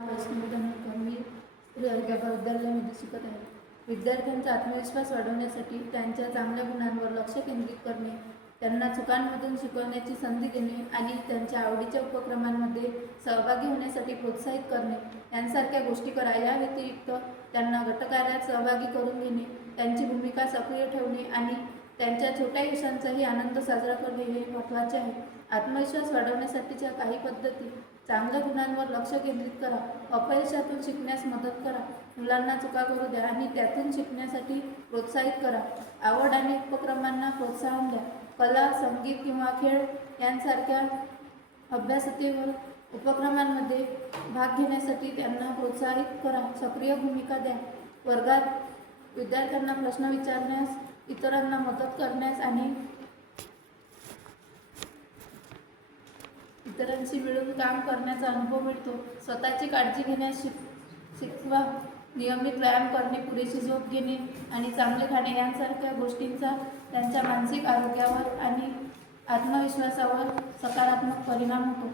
मी विद्यालयामध्ये शिकत आहे. विद्यार्थ्यांचा आत्मविश्वास वाढवण्यासाठी त्यांच्या चांगल्या गुणांवर लक्ष केंद्रित करणे, त्यांना चुकांमधून शिकवण्याची संधी देणे आणि त्यांच्या आवडीच्या उपक्रमांमध्ये सहभागी होण्यासाठी प्रोत्साहित करणे यांसारख्या गोष्टी करा. या व्यतिरिक्त त्यांना गटकार्यात सहभागी करून घेणे, त्यांची भूमिका सक्रिय ठेवणे आणि त्यांच्या छोट्या यशांचाही आनंद साजरा करणे हे महत्त्वाचे आहे. आत्मविश्वास वाढवण्यासाठीच्या काही पद्धती: चांगल्या गुणांवर लक्ष केंद्रित करा. अपयशातून शिकण्यास मदत करा. मुलांना चुका करू द्या आणि त्यातून शिकण्यासाठी प्रोत्साहित करा. आवड आणि उपक्रमांना प्रोत्साहन द्या. कला, संगीत किंवा खेळ यांसारख्या अभ्यासेतर उपक्रमांमध्ये भाग घेण्यासाठी त्यांना प्रोत्साहित करा. सक्रिय भूमिका द्या. वर्गात विद्यार्थ्यांना प्रश्न विचारण्यास, इतरांना मदत करण्यास आणि इतरांशी मिळून काम करण्याचा अनुभव मिळतो. स्वतःची काळजी घेण्यास शिकवा. नियमित व्यायाम करणे, पुरेशी झोप घेणे आणि चांगले खाणे यांसारख्या गोष्टींचा त्यांच्या मानसिक आरोग्यावर आणि आत्मविश्वासावर सकारात्मक परिणाम होतो.